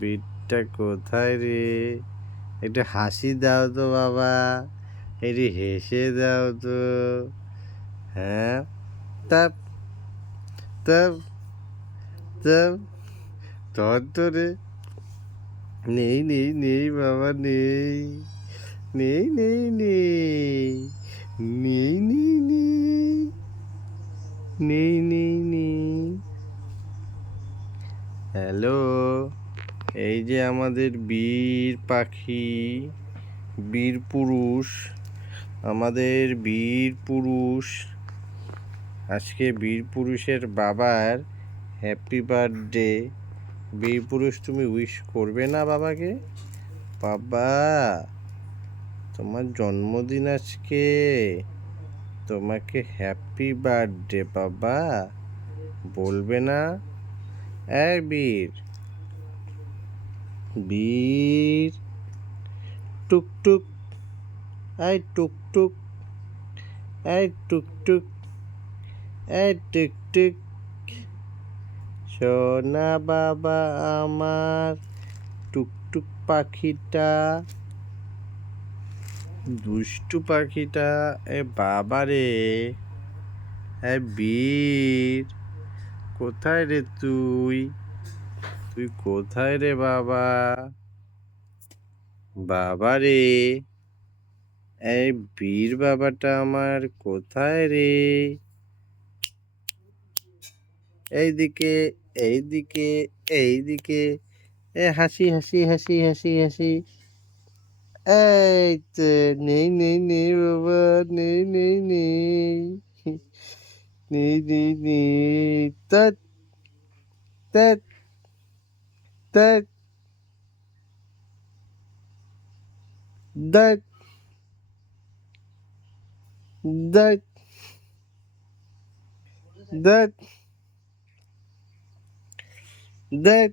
বিটটা কোথায় রে? একটু হাসি দাও তো বাবা, একটু হেসে দাও তো। হ্যাঁ, তাপ তাপ তাপ ধর তো রে। নেই নেই নেই বাবা, নেই নেই নেই নেই নেই নেই নেই নেই নেই নেই। হ্যালো, এই যে আমাদের বীর পাখি, বীর পুরুষ, আমাদের বীর পুরুষ, আজকে বীর পুরুষের বাবার হ্যাপি বার্থডে। বীর পুরুষ, তুমি উইশ করবে না বাবাকে? বাবা, তোমার জন্মদিন আজকে, তোমাকে হ্যাপি বার্থডে বাবা বলবে না? এই বীর, বীর টুকটুক, এই টুকটুক, এই টুকটুক, এই টুকটুক, সোনা বাবা আমার টুকটুক পাখিটা, দুষ্টু পাখিটা। এ বাবা রে, এ বীর, কোথায় রে তুই? তুই কোথায় রে বাবা? বাবা রে, এই বীর বাবাটা আমার কোথায় রে? এইদিকে, এইদিকে, এইদিকে। এ হাসি হাসি হাসি হাসি হাসি। এই তো, নেই নেই নেই বাবা, নেই নেই নেই নেই নেই নেই। ধ্যাৎ ধ্যাৎ ধ্যাৎ ধ্যাৎ ধ্যাৎ ধ্যাৎ ধ্যাৎ।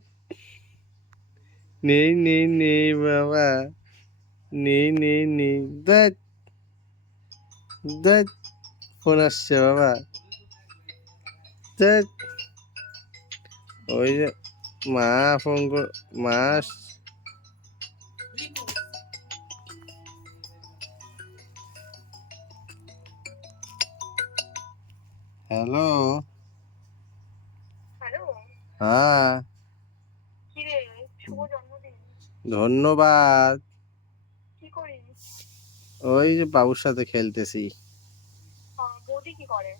নেই নেই নেই বাবা, নেই নেই নেই। ধ্যাৎ ধ্যাৎ, ফোন আসছে বাবা। ধ্যাৎ, ওই যে মা ফোন কর, মা হ্যালো। হ্যালো, হ্যাঁ, কি রে? শুভ জন্মদিন। ধন্যবাদ। কি করিস? ওই যে বাবুর সাথে খেলতেছি। বৌদি কি করে?